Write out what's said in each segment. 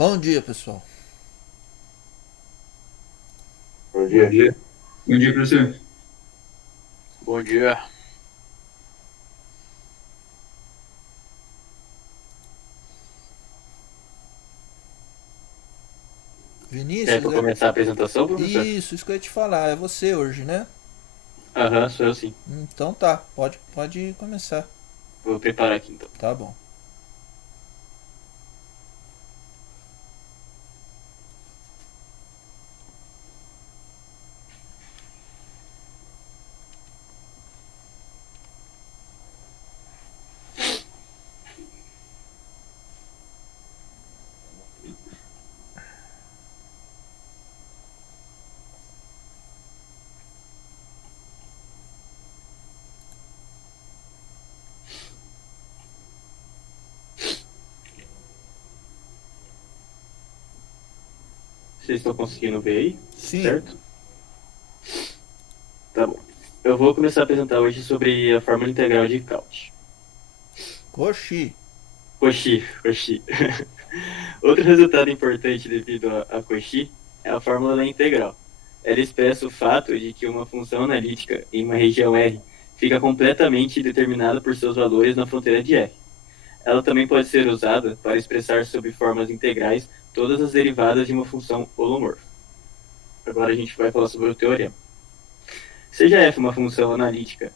Bom dia, pessoal. Bom Bom dia. dia. Bom dia, professor. Bom dia. É Vinícius, para começar a apresentação, professor? isso que eu ia te falar. É você hoje, né? Aham, sou eu sim. Então tá, pode começar. Vou preparar aqui então. Tá bom. Vocês estão conseguindo ver aí? Sim, Certo? Tá bom. Eu vou começar a apresentar hoje sobre a fórmula integral de Cauchy. Cauchy. Cauchy. Outro resultado importante devido a Cauchy é a fórmula da integral. Ela expressa o fato de que uma função analítica em uma região R fica completamente determinada por seus valores na fronteira de R. Ela também pode ser usada para expressar sob formas integrais todas as derivadas de uma função holomorfa. Agora a gente vai falar sobre o teorema. Seja f uma função analítica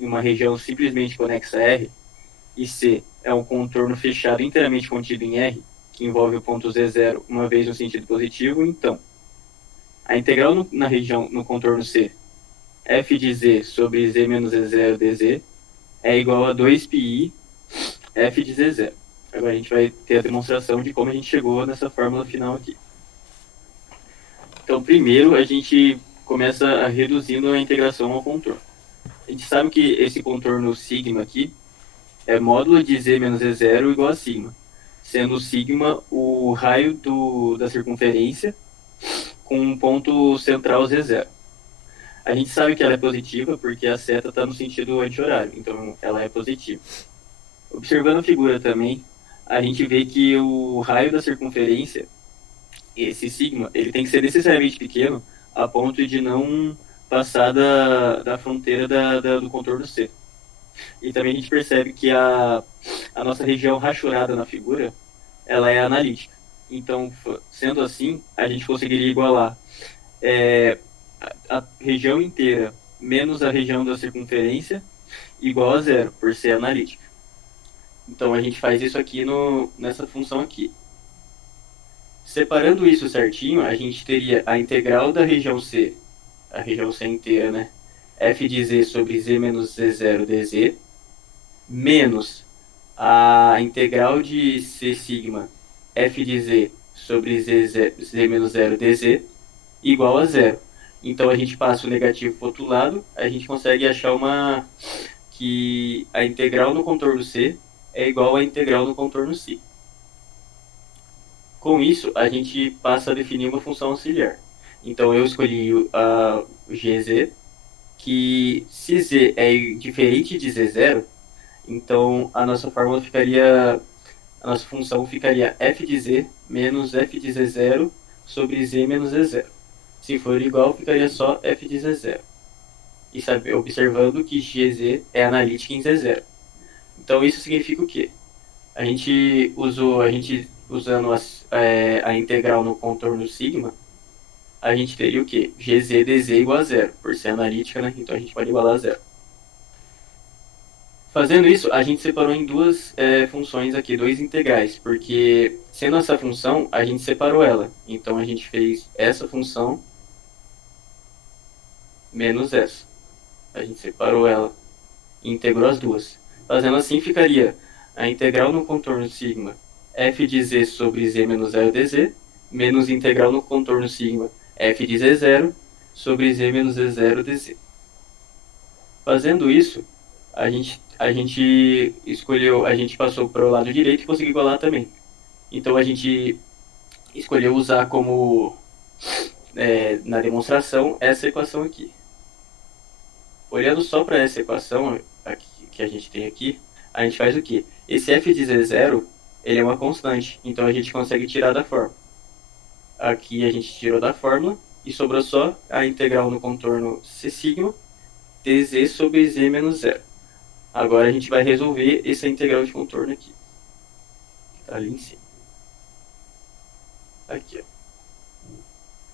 em uma região simplesmente conexa a R, e C é um contorno fechado inteiramente contido em R, que envolve o ponto Z0 uma vez no sentido positivo, então a integral na região no contorno C, f de z sobre z menos z0 dz, é igual a 2πi f de z0. Agora a gente vai ter a demonstração de como a gente chegou nessa fórmula final aqui. Então, primeiro, a gente começa reduzindo a integração ao contorno. A gente sabe que esse contorno sigma aqui é módulo de z menos z0 igual a sigma, sendo sigma o raio da circunferência com um ponto central z0. A gente sabe que ela é positiva porque a seta está no sentido anti-horário, então ela é positiva. Observando a figura também, a gente vê que o raio da circunferência, esse sigma, ele tem que ser necessariamente pequeno a ponto de não passar da fronteira do contorno C. E também a gente percebe que a nossa região rachurada na figura, ela é analítica. Então, sendo assim, a gente conseguiria igualar é, a região inteira menos a região da circunferência igual a zero, por ser analítica. Então, a gente faz isso aqui nessa função aqui. Separando isso certinho, a gente teria a integral da região C, a região C inteira, né? f de z sobre z menos z0 dz, menos a integral de c sigma f de z sobre z menos 0 dz, igual a zero. Então, a gente passa o negativo para o outro lado, a gente consegue achar que a integral no contorno C é igual à integral no contorno C. Com isso, a gente passa a definir uma função auxiliar. Então, eu escolhi a gz, que se z é diferente de z0, então a nossa fórmula ficaria, a nossa função ficaria f de z menos f de z0 sobre z menos z0. Se for igual, ficaria só f de z0. E sabe, observando que gz é analítica em z0. Então, isso significa o quê? A gente usando a integral no contorno sigma, a gente teria o quê? Gz dz igual a zero, por ser analítica, né? Então a gente pode igualar a zero. Fazendo isso, a gente separou em duas funções aqui, dois integrais, porque sendo essa função, a gente separou ela. Então a gente fez essa função menos essa. A gente separou ela e integrou as duas. Fazendo assim, ficaria a integral no contorno sigma f de z sobre z menos 0 dz, menos integral no contorno sigma f de z0 sobre z menos z0 dz. Fazendo isso, a gente passou para o lado direito e conseguiu igualar também. Então a gente escolheu usar como na demonstração essa equação aqui. Olhando só para essa equação aqui, que a gente tem aqui, a gente faz o quê? Esse f de z0 ele é uma constante, então a gente consegue tirar da fórmula. Aqui a gente tirou da fórmula e sobrou só a integral no contorno c sigma dz sobre z menos zero. Agora a gente vai resolver essa integral de contorno aqui. Tá ali em cima. Aqui, ó.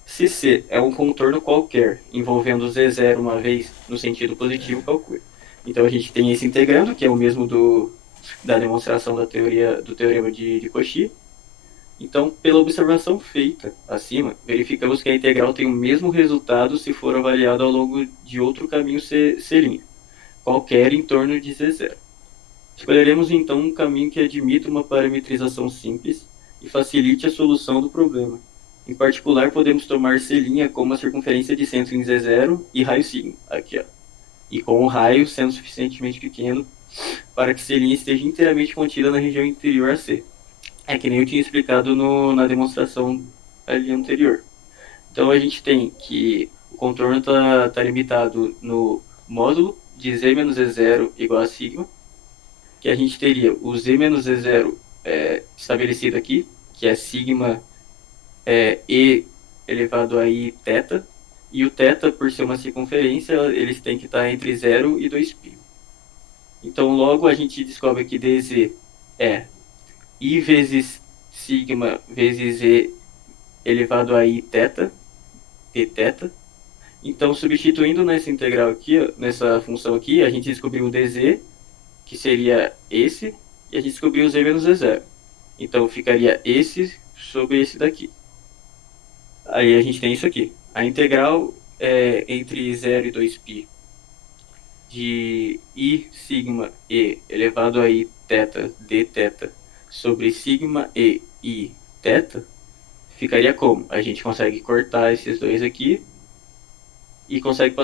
Se C é um contorno qualquer, envolvendo Z0 uma vez no sentido positivo, calcule. Então a gente tem esse integrando, que é o mesmo da demonstração da teoria, do teorema de Cauchy. Então, pela observação feita acima, verificamos que a integral tem o mesmo resultado se for avaliada ao longo de outro caminho C', qualquer em torno de Z0. Escolheremos então um caminho que admita uma parametrização simples e facilite a solução do problema. Em particular, podemos tomar C' como a circunferência de centro em Z0 e raio sigma, aqui, ó. E com o raio sendo suficientemente pequeno para que C' esteja inteiramente contida na região interior a C. É que nem eu tinha explicado na demonstração ali anterior. Então a gente tem que o contorno está limitado no módulo de Z menos Z0 igual a sigma, que a gente teria o Z menos Z0 estabelecido aqui, que é sigma E elevado a I θ, e o θ, por ser uma circunferência, eles têm que estar entre 0 e 2π. Então logo a gente descobre que dz é I vezes sigma vezes E elevado a I θ, dθ. Então, substituindo nessa integral aqui, nessa função aqui, a gente descobriu o dz, que seria esse, e a gente descobriu o z menos z0. Então, ficaria esse sobre esse daqui. Aí a gente tem isso aqui. A integral é entre 0 e 2π de I sigma E elevado a I θ dθ sobre sigma E I θ ficaria como? A gente consegue cortar esses dois aqui e consegue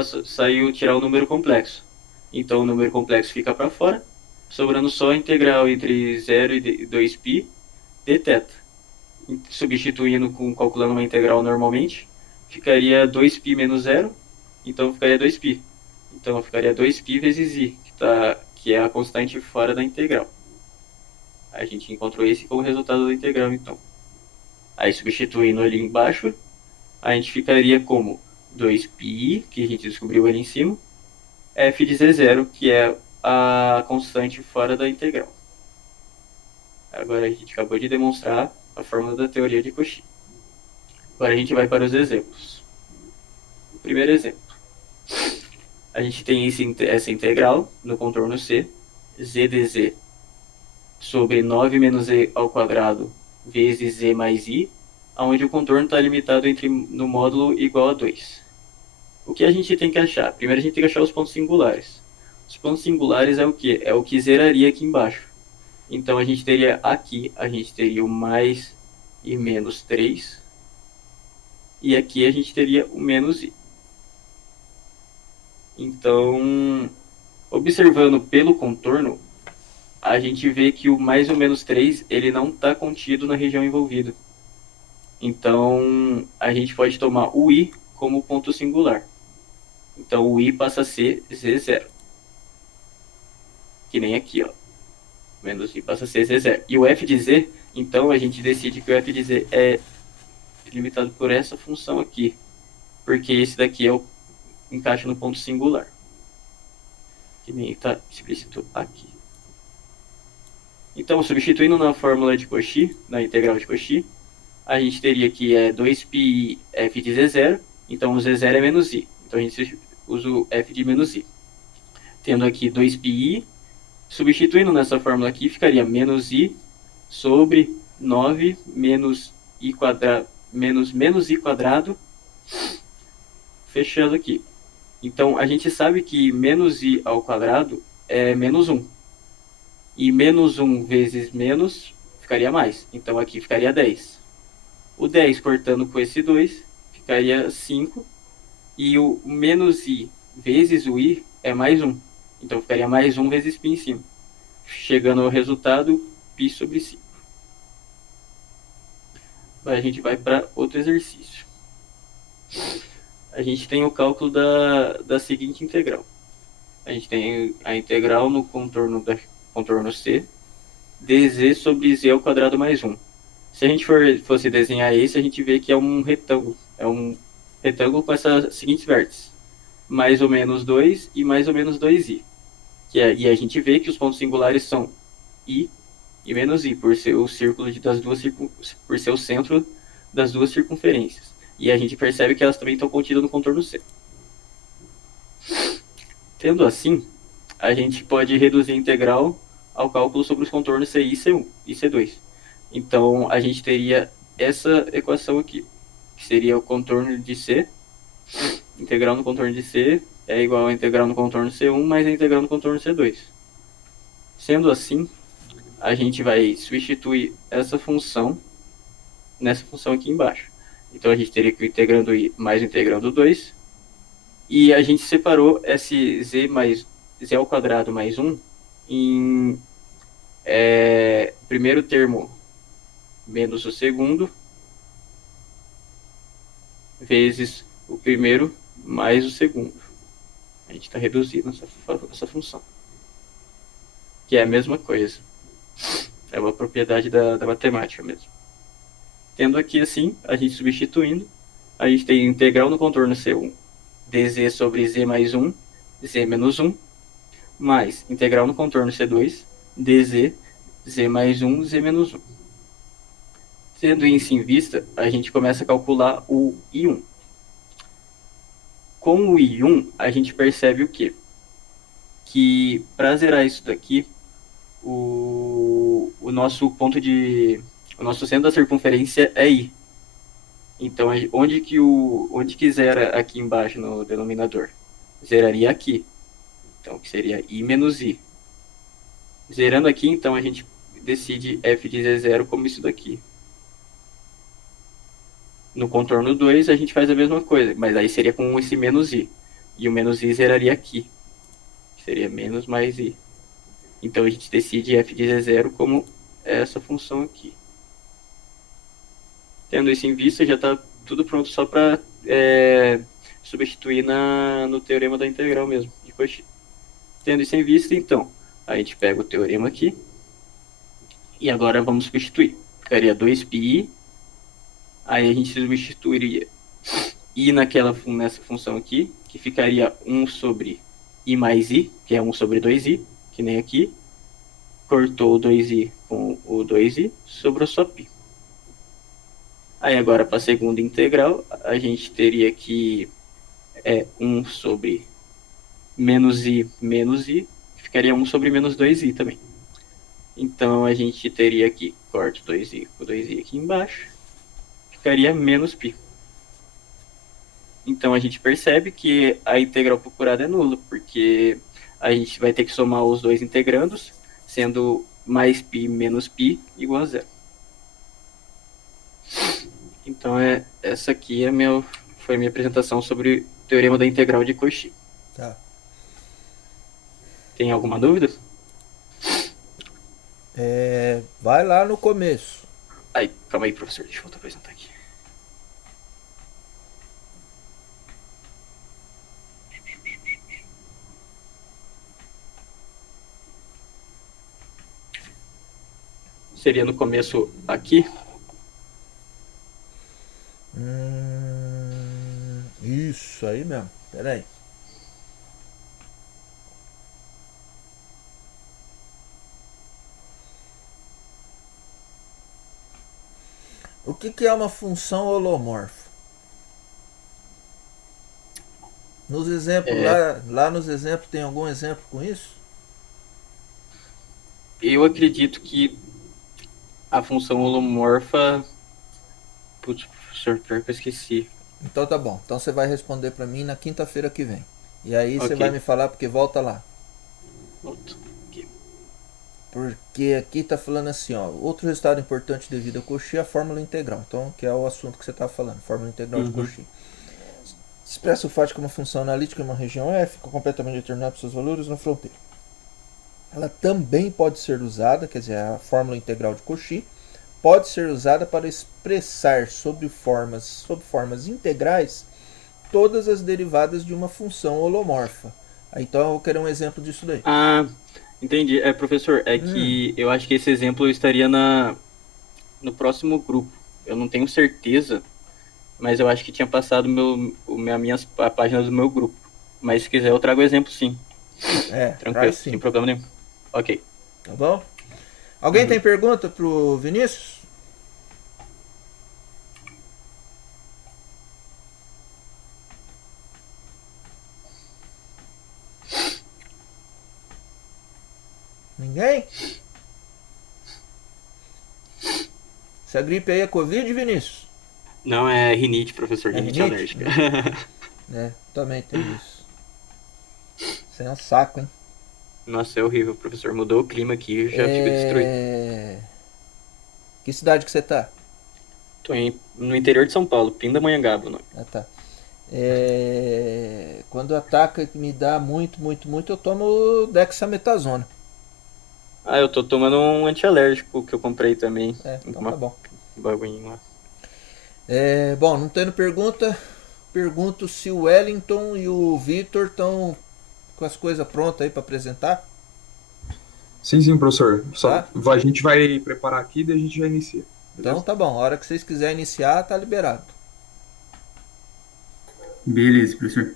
tirar o número complexo. Então o número complexo fica para fora, sobrando só a integral entre 0 e 2π dθ. Substituindo calculando uma integral normalmente, ficaria 2π menos 0, então ficaria 2π. Então ficaria 2π vezes i, que é a constante fora da integral. A gente encontrou esse como resultado da integral, então. Aí substituindo ali embaixo, a gente ficaria como 2π, que a gente descobriu ali em cima, f de z0, que é a constante fora da integral. Agora a gente acabou de demonstrar a fórmula da teoria de Cauchy. Agora a gente vai para os exemplos. O primeiro exemplo. A gente tem essa integral no contorno C, z dz sobre 9 menos z ao quadrado vezes z mais i, onde o contorno está limitado no módulo igual a 2. O que a gente tem que achar? Primeiro a gente tem que achar os pontos singulares. Os pontos singulares é o que? É o que zeraria aqui embaixo. Então a gente teria aqui, a gente teria o mais e menos 3. E aqui a gente teria o menos i. Então, observando pelo contorno, a gente vê que o mais ou menos 3, ele não está contido na região envolvida. Então, a gente pode tomar o i como ponto singular. Então, o i passa a ser z0. Que nem aqui, ó. Menos i passa a ser z0. E o f de z, então, a gente decide que o f de z é limitado por essa função aqui. Porque esse daqui é o encaixa no ponto singular. Que nem está explícito aqui. Então, substituindo na fórmula de Cauchy, na integral de Cauchy, a gente teria que 2π f de z0, então o z0 é menos i. Então a gente usa o f de menos i. Tendo aqui 2πi, substituindo nessa fórmula aqui, ficaria menos i sobre 9 menos i quadrado, menos i quadrado, fechando aqui. Então a gente sabe que menos i ao quadrado é menos 1. E menos 1 vezes menos ficaria mais. Então aqui ficaria 10. O 10 cortando com esse 2 ficaria 5. E o menos i vezes o i é mais 1. Então ficaria mais 1 vezes π em cima. Chegando ao resultado, π sobre 5. Agora a gente vai para outro exercício. A gente tem o cálculo da seguinte integral. A gente tem a integral no contorno C, dz sobre z ao quadrado mais 1. Se a gente fosse desenhar esse, a gente vê que é um retângulo. É um retângulo com essas seguintes vértices. Mais ou menos 2 e mais ou menos 2i. E a gente vê que os pontos singulares são i e menos i, por ser o círculo das duas por ser o centro das duas circunferências. E a gente percebe que elas também estão contidas no contorno C. Tendo assim, a gente pode reduzir a integral ao cálculo sobre os contornos CI, C1 e C2. Então, a gente teria essa equação aqui, que seria o contorno de C, integral no contorno de C é igual a integral no contorno C1 mais a integral no contorno C2. Sendo assim, a gente vai substituir essa função nessa função aqui embaixo. Então, a gente teria que o integrando i mais o integrando 2. E a gente separou esse z ao quadrado mais 1 em primeiro termo menos o segundo vezes o primeiro mais o segundo. A gente está reduzindo essa função, que é a mesma coisa. É uma propriedade da matemática mesmo. Tendo aqui assim, a gente substituindo, a gente tem integral no contorno C1 dz sobre z mais 1, z menos 1, mais integral no contorno C2, dz, z mais 1, z menos 1. Tendo isso em vista, a gente começa a calcular o I1. Com o I1, a gente percebe o quê? Que para zerar isso daqui, o nosso ponto de... o nosso centro da circunferência é I. Então, onde que zera aqui embaixo no denominador? Zeraria aqui. Então, que seria I menos I. Zerando aqui, então, a gente decide f de z0 como isso daqui. No contorno 2, a gente faz a mesma coisa, mas aí seria com esse menos i. E o menos i zeraria aqui. Seria menos mais i. Então, a gente decide f de z0 como essa função aqui. Tendo isso em vista, já está tudo pronto só para substituir no teorema da integral mesmo, de Cauchy. Tendo isso em vista, então, a gente pega o teorema aqui e agora vamos substituir. Ficaria 2πi, aí a gente substituiria i nessa função aqui, que ficaria 1 sobre i mais i, que é 1 sobre 2i, que nem aqui. Cortou o 2i com o 2i, sobrou só π. Aí agora para a segunda integral, a gente teria que 1 sobre menos i, que ficaria 1 sobre menos 2i também. Então a gente teria aqui, corto 2i com 2i aqui embaixo, ficaria menos π. Então a gente percebe que a integral procurada é nula, porque a gente vai ter que somar os dois integrandos, sendo mais π menos π igual a zero. Então essa aqui foi a minha apresentação sobre o teorema da integral de Cauchy. Tá. Tem alguma dúvida? Vai lá no começo. Calma aí, professor, deixa eu voltar a apresentar aqui. Seria no começo aqui. Isso aí mesmo. Pera aí. O que é uma função holomorfa? Nos exemplos, lá nos exemplos, tem algum exemplo com isso? Eu acredito que a função holomorfa... Putz, professor, pior que eu esqueci. Então tá bom. Então você vai responder pra mim na quinta-feira que vem. E aí você Ok. vai me falar, porque volta lá. Volto. Aqui. Porque aqui tá falando assim, ó. Outro resultado importante devido a Cauchy é a fórmula integral. Então, que é o assunto que você tá falando. Fórmula integral de Cauchy. Expressa o fato que uma função analítica em uma região F, completamente determinada por seus valores na fronteira. Ela também pode ser usada, quer dizer, a fórmula integral de Cauchy, pode ser usada para expressar sob formas integrais todas as derivadas de uma função holomorfa. Então eu vou querer um exemplo disso daí. Entendi. Professor, é Hum, que eu acho que esse exemplo estaria no próximo grupo. Eu não tenho certeza, mas eu acho que tinha passado a página do meu grupo. Mas se quiser eu trago o exemplo sim. traz Tranquilo, sem sim, problema nenhum. Ok. tá bom? Alguém Uhum. tem pergunta pro Vinícius? Ninguém? Essa gripe aí é Covid, Vinícius? Não é rinite, professor, É rinite rinite? alérgica. Também tenho isso. Isso é um saco, hein? Nossa, é horrível, professor. Mudou o clima aqui e eu já fico destruído. É... Que cidade que você tá? No interior de São Paulo, Pindamonhangaba, o nome. Ah, tá. Quando ataca e me dá muito, muito, muito, eu tomo dexametasona. Ah, eu tô tomando um antialérgico que eu comprei também. Então tá Uma bom. bagulhinho lá. Bom, não tendo pergunta, pergunto se o Wellington e o Vitor estão com as coisas prontas aí para apresentar, Sim, sim, professor. tá? A gente vai preparar aqui e daí a gente já inicia. Então Beleza? tá bom, a hora que vocês quiserem iniciar, tá liberado. Beleza, professor.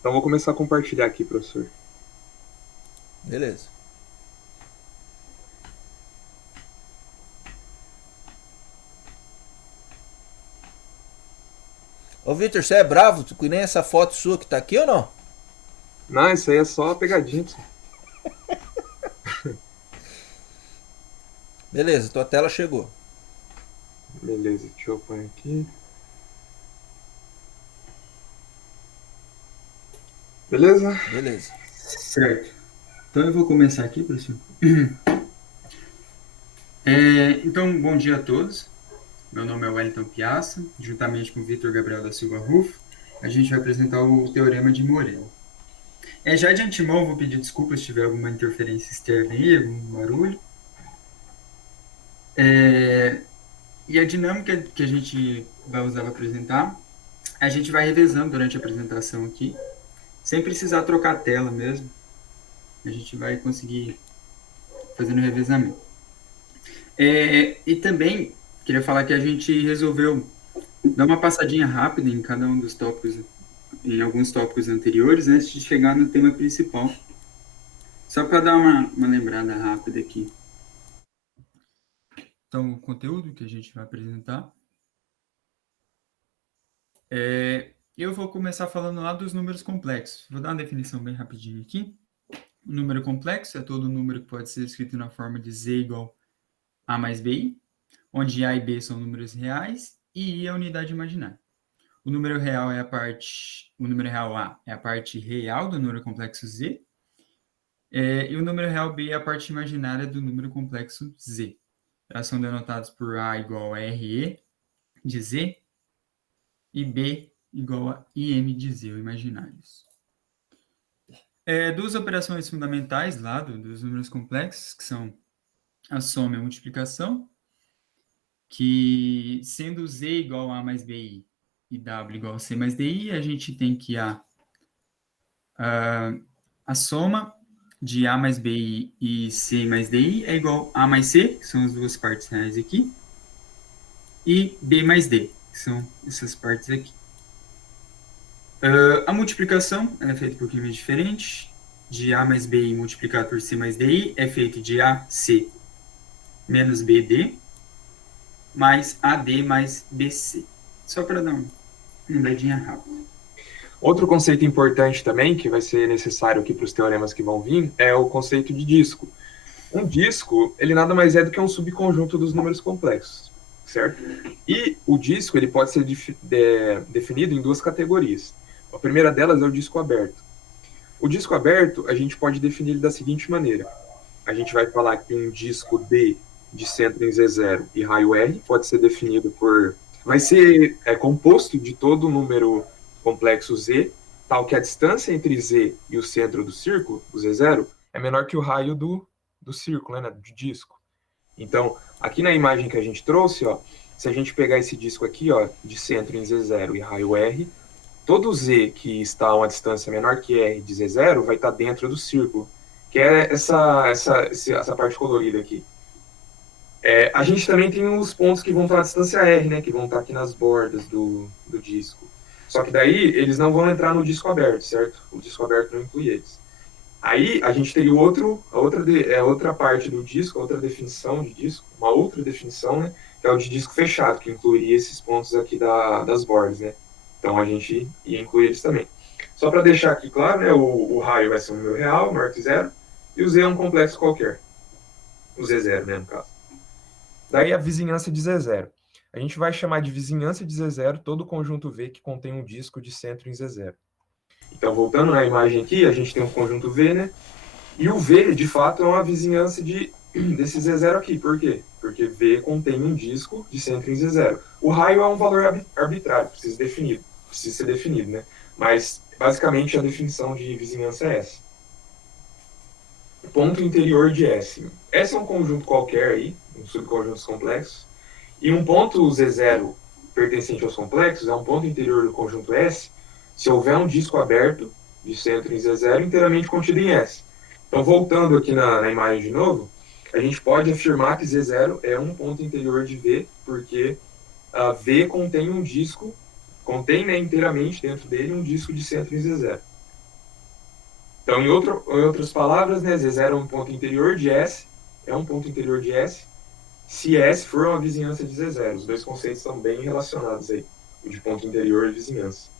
Então vou começar a compartilhar aqui, professor. Beleza. Ô Vitor, você é bravo que nem essa foto sua que tá aqui ou não? Não, isso aí é só a pegadinha, professor. Beleza, tua tela chegou. Beleza, deixa eu pôr aqui. Beleza? Beleza. Certo. Então eu vou começar aqui, professor. Então, bom dia a todos. Meu nome é Wellington Piazza, juntamente com o Vitor Gabriel da Silva Rufo, a gente vai apresentar o Teorema de Morel. Já de antemão, vou pedir desculpas se tiver alguma interferência externa aí, algum barulho. E a dinâmica que a gente vai usar para apresentar, a gente vai revezando durante a apresentação aqui, sem precisar trocar a tela mesmo. A gente vai conseguir fazendo revezamento. E também queria falar que a gente resolveu dar uma passadinha rápida em cada um dos tópicos, em alguns tópicos anteriores, antes de chegar no tema principal. Só para dar uma lembrada rápida aqui. Então, o conteúdo que a gente vai apresentar. Eu vou começar falando lá dos números complexos. Vou dar uma definição bem rapidinho aqui. O número complexo é todo número que pode ser escrito na forma de z igual a mais bi, onde a e b são números reais e i é a unidade imaginária. O número real A é a parte real do número complexo Z, e o número real B é a parte imaginária do número complexo Z. Elas são denotadas por A igual a RE de Z e B igual a IM de Z, ou imaginários. Duas operações fundamentais lá dos números complexos, que são a soma e a multiplicação, que sendo Z igual a mais BI e W igual a C mais DI, a gente tem que a soma de A mais BI e C mais DI é igual a mais C, que são as duas partes reais aqui, e B mais D, que são essas partes aqui. A multiplicação é feita por química diferente. De A mais BI multiplicado por C mais DI é feito de AC menos BD mais AD mais BC. Só para dar uma olhadinha rápida. Outro conceito importante também, que vai ser necessário aqui para os teoremas que vão vir, é o conceito de disco. Um disco, ele nada mais é do que um subconjunto dos números complexos, certo? E o disco, ele pode ser definido em duas categorias. A primeira delas é o disco aberto. O disco aberto, a gente pode definir ele da seguinte maneira. A gente vai falar que um disco D de centro em Z0 e raio R pode ser definido por vai ser composto de todo número complexo Z, tal que a distância entre Z e o centro do círculo, o Z0, é menor que o raio do círculo, né, do disco. Então, aqui na imagem que a gente trouxe, ó, se a gente pegar esse disco aqui, ó, de centro em Z0 e raio R, todo Z que está a uma distância menor que R de Z0 vai estar dentro do círculo, que é essa parte colorida aqui. A gente também tem os pontos que vão estar à distância R, né, que vão estar aqui nas bordas do disco. Só que daí eles não vão entrar no disco aberto, certo? O disco aberto não inclui eles. Aí a gente teria outra parte do disco, outra definição de disco, uma outra definição, né, que é o de disco fechado, que incluiria esses pontos aqui das bordas, né? Então a gente ia incluir eles também. Só para deixar aqui claro, né, o raio vai ser um número real, maior que zero, e o Z é um complexo qualquer. O Z0, né, no caso. Daí a vizinhança de Z0. A gente vai chamar de vizinhança de Z0 todo conjunto V que contém um disco de centro em Z0. Então, voltando na imagem aqui, a gente tem um conjunto V, né? E o V, de fato, é uma vizinhança desse Z0 aqui. Por quê? Porque V contém um disco de centro em Z0. O raio é um valor arbitrário, precisa ser definido, né? Mas, basicamente, a definição de vizinhança é essa. Ponto interior de S. S é um conjunto qualquer aí, um subconjuntos complexos. E um ponto Z0 pertencente aos complexos é um ponto interior do conjunto S se houver um disco aberto de centro em Z0 inteiramente contido em S. Então, voltando aqui na imagem de novo, a gente pode afirmar que Z0 é um ponto interior de V, porque a V contém um disco, contém, né, inteiramente dentro dele um disco de centro em Z0. Então, em outras palavras, né, Z0 é um ponto interior de S, se S for uma vizinhança de Z0. Os dois conceitos são bem relacionados aí, o de ponto interior e vizinhança.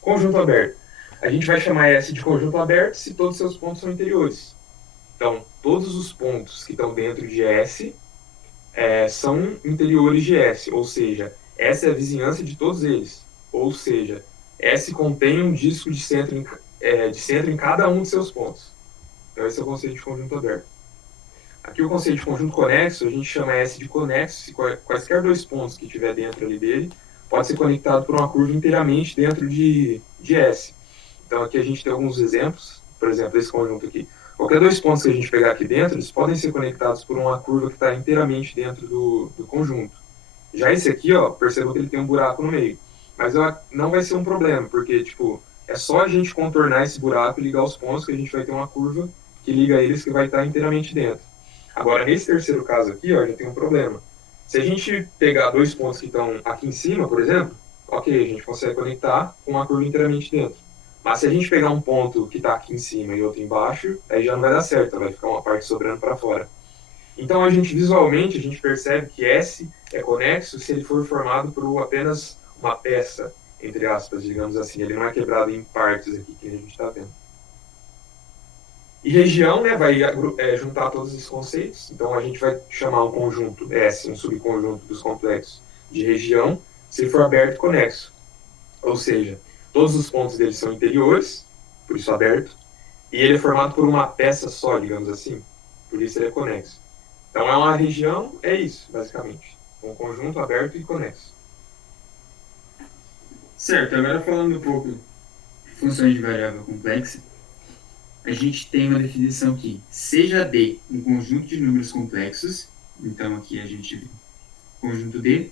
Conjunto aberto. A gente vai chamar S de conjunto aberto se todos seus pontos são interiores. Então, todos os pontos que estão dentro de S são interiores de S, ou seja, S é a vizinhança de todos eles. Ou seja, S contém um disco de centro em cada um de seus pontos. Então, esse é o conceito de conjunto aberto. Aqui o conceito de conjunto conexo, a gente chama S de conexo se quaisquer dois pontos que tiver dentro ali dele pode ser conectado por uma curva inteiramente dentro de S. Então aqui a gente tem alguns exemplos, por exemplo, esse conjunto aqui. Qualquer dois pontos que a gente pegar aqui dentro, eles podem ser conectados por uma curva que está inteiramente dentro do conjunto. Já esse aqui, ó, perceba que ele tem um buraco no meio. Mas não vai ser um problema, porque tipo, é só a gente contornar esse buraco e ligar os pontos que a gente vai ter uma curva que liga eles que vai estar inteiramente dentro. Agora, nesse terceiro caso aqui, ó, já tem um problema. Se a gente pegar dois pontos que estão aqui em cima, por exemplo, ok, a gente consegue conectar com uma curva inteiramente dentro. Mas se a gente pegar um ponto que está aqui em cima e outro embaixo, aí já não vai dar certo, vai ficar uma parte sobrando para fora. Então, visualmente, a gente percebe que S é conexo se ele for formado por apenas uma peça, entre aspas, digamos assim. Ele não é quebrado em partes aqui, que a gente está vendo. E região, né, vai juntar todos esses conceitos. Então, a gente vai chamar um conjunto S, um subconjunto dos complexos, de região, se ele for aberto e conexo. Ou seja, todos os pontos dele são interiores, por isso aberto, e ele é formado por uma peça só, digamos assim, por isso ele é conexo. Então, é uma região, é isso, basicamente. Um conjunto aberto e conexo. Certo, agora falando um pouco de funções de variável complexa, a gente tem uma definição que seja D um conjunto de números complexos, então aqui a gente vê conjunto D,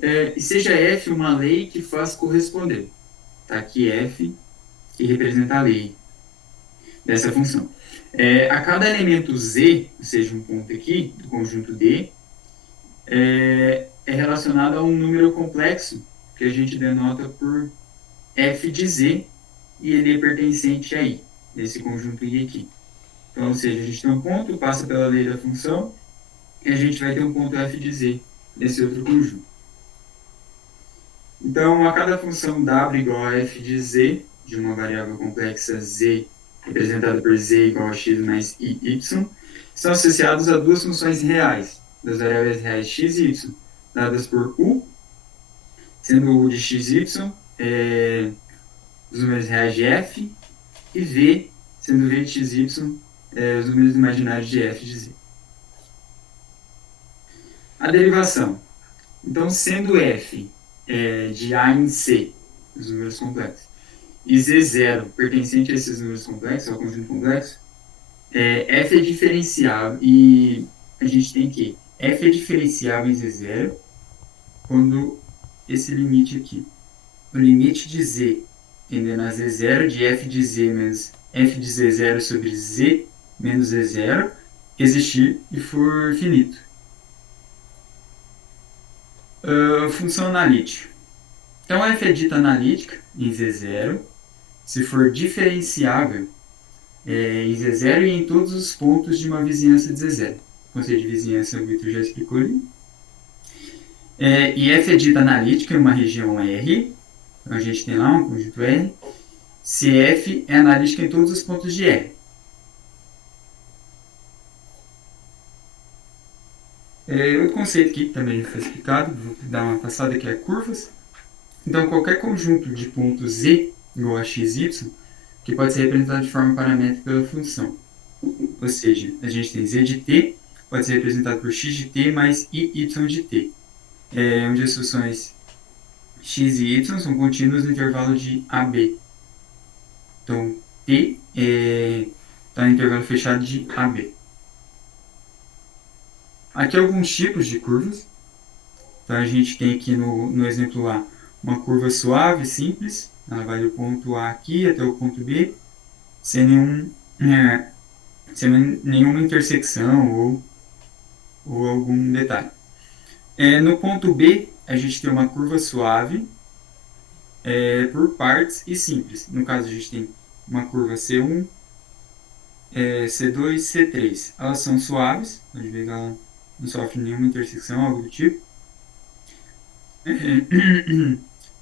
e seja F uma lei que faz corresponder. Tá aqui F, que representa a lei dessa função. A cada elemento Z, ou seja, um ponto aqui, do conjunto D, é relacionado a um número complexo, que a gente denota por F de Z, e ele é pertencente a I, nesse conjunto I aqui. Então, ou seja, a gente tem um ponto, passa pela lei da função, e a gente vai ter um ponto F de Z nesse outro conjunto. Então, a cada função W igual a F de Z, de uma variável complexa Z, representada por Z igual a x mais IY, são associados a duas funções reais, das variáveis reais x e y, dadas por U, sendo U de x e y os números reais de F, e V, sendo V de x e y os números imaginários de F de Z. A derivação. Então, sendo f de A em C, os números complexos, e Z0 pertencente a esses números complexos, ao conjunto complexo, f é diferenciável e a gente tem que f é diferenciável em Z0 quando esse limite aqui, o limite de Z tendendo a Z0 de f de Z menos f de Z0 sobre Z menos Z0 existir e for finito. Função analítica. Então, f é dita analítica em Z0 se for diferenciável em Z0 e em todos os pontos de uma vizinhança de Z0. O conceito de vizinhança o Vitor já explicou ali. E f é dita analítica em uma região R. Então, a gente tem lá um conjunto R. Se f é analítica em todos os pontos de R. Outro conceito aqui que também foi explicado, vou dar uma passada, que é curvas. Então, qualquer conjunto de pontos z igual a xy, que pode ser representado de forma paramétrica pela função. Ou seja, a gente tem z de t, pode ser representado por x de t mais y de t, onde as funções x e y são contínuas no intervalo de AB. Então, t está no intervalo fechado de AB. Aqui alguns tipos de curvas. Então, a gente tem aqui no exemplo A uma curva suave, simples. Ela vai do ponto A aqui até o ponto B, sem nenhuma intersecção ou algum detalhe. No ponto B, a gente tem uma curva suave por partes e simples. No caso, a gente tem uma curva C1, C2, C3. Elas são suaves, pode ver que ela não sofre nenhuma intersecção, algo do tipo.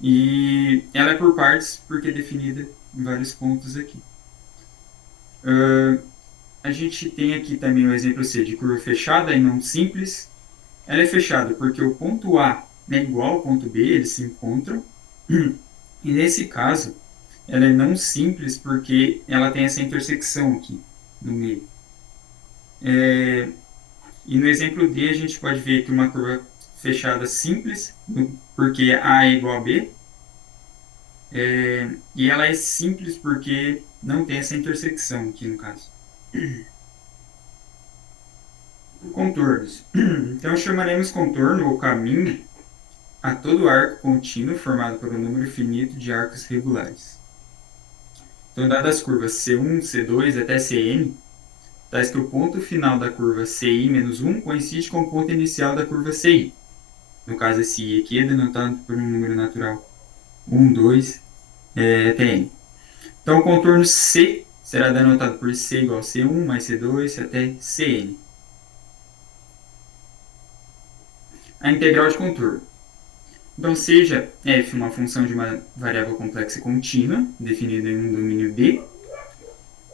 E ela é por partes porque é definida em vários pontos aqui. A gente tem aqui também o exemplo C de curva fechada e não simples. Ela é fechada porque o ponto A é igual ao ponto B, eles se encontram. E nesse caso, ela é não simples porque ela tem essa intersecção aqui no meio. E no exemplo D, a gente pode ver que uma curva fechada simples, porque A é igual a B. E ela é simples porque não tem essa intersecção aqui no caso. Contornos. Então, chamaremos contorno ou caminho a todo arco contínuo formado por um número finito de arcos regulares. Então, dadas as curvas C1, C2 até Cn, tais que o ponto final da curva CI menos 1 coincide com o ponto inicial da curva CI. No caso, esse I aqui é denotado por um número natural 1, 2, até N. Então, o contorno C será denotado por C igual a C1 mais C2 até Cn. A integral de contorno. Então, seja f uma função de uma variável complexa contínua, definida em um domínio D,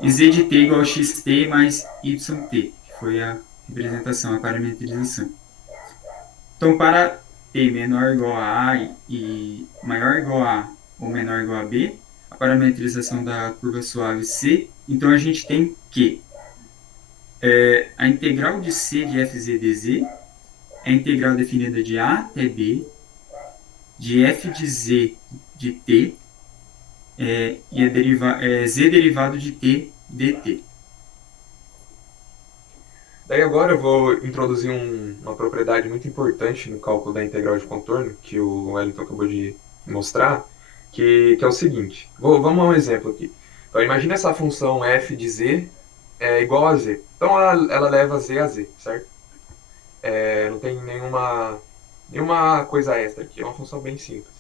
e z de t igual a xt mais yt, que foi a representação, a parametrização. Então, para t menor ou igual a e maior ou igual a ou menor ou igual a b, a parametrização da curva suave C, então a gente tem que a integral de c de fz dz é a integral definida de a até b, de f de z de t, e z derivado de t dt. Daí agora eu vou introduzir uma propriedade muito importante no cálculo da integral de contorno, que o Wellington acabou de mostrar, que é o seguinte. Vamos a um exemplo aqui. Então, imagina essa função f de z é igual a z. Então, ela leva z a z, certo? Não tem nenhuma coisa extra aqui, é uma função bem simples.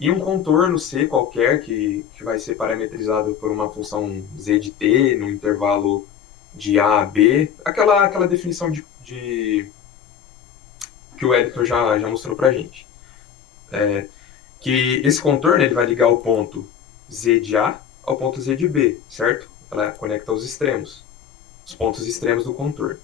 E um contorno C qualquer, que vai ser parametrizado por uma função z de t, no intervalo de A a B, aquela definição que o Editor já mostrou pra gente. Que esse contorno ele vai ligar o ponto z de A ao ponto z de B, certo? Ela conecta os extremos, os pontos extremos do contorno.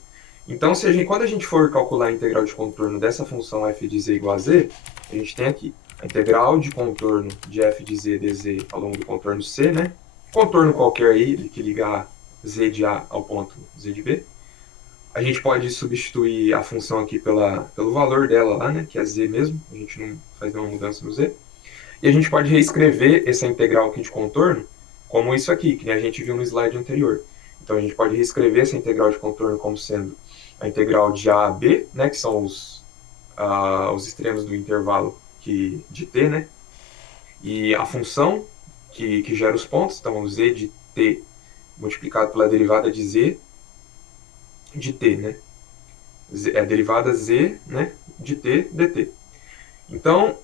Então, quando a gente for calcular a integral de contorno dessa função f de z igual a z, a gente tem aqui a integral de contorno de f de z dz ao longo do contorno C, né? Contorno qualquer aí, que ligar z de A ao ponto z de B, A gente pode substituir a função aqui pelo valor dela lá, né, que é z mesmo, a gente não faz nenhuma mudança no z. E a gente pode reescrever essa integral aqui de contorno como isso aqui, que a gente viu no slide anterior. Então a gente pode reescrever essa integral de contorno como sendo a integral de a a b, né, que são os extremos do intervalo de t, né, e a função que gera os pontos, então o z de t multiplicado pela derivada de z de t, né, a derivada z, né, de t dt. Então,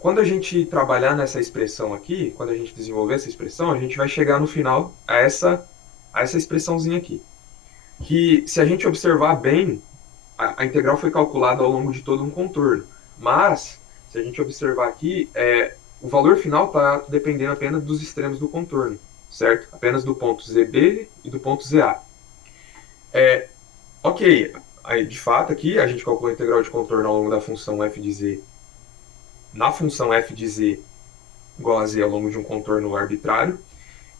quando a gente trabalhar nessa expressão aqui, quando a gente desenvolver essa expressão, a gente vai chegar no final a essa expressãozinha aqui. Que, se a gente observar bem, a integral foi calculada ao longo de todo um contorno. Mas, se a gente observar aqui, o valor final está dependendo apenas dos extremos do contorno, certo? Apenas do ponto ZB e do ponto ZA. Ok, aí, de fato aqui a gente calculou a integral de contorno ao longo da função f de z, na função f de z igual a z ao longo de um contorno arbitrário,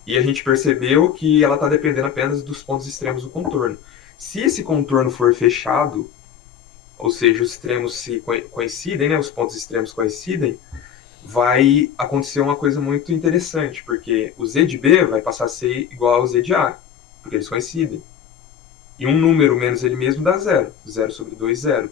e a gente percebeu que ela está dependendo apenas dos pontos extremos do contorno. Se esse contorno for fechado, ou seja, os extremos se coincidem, né, os pontos extremos coincidem, vai acontecer uma coisa muito interessante, porque o z de b vai passar a ser igual ao z de a, porque eles coincidem. E um número menos ele mesmo dá zero. 0 sobre 2, 0.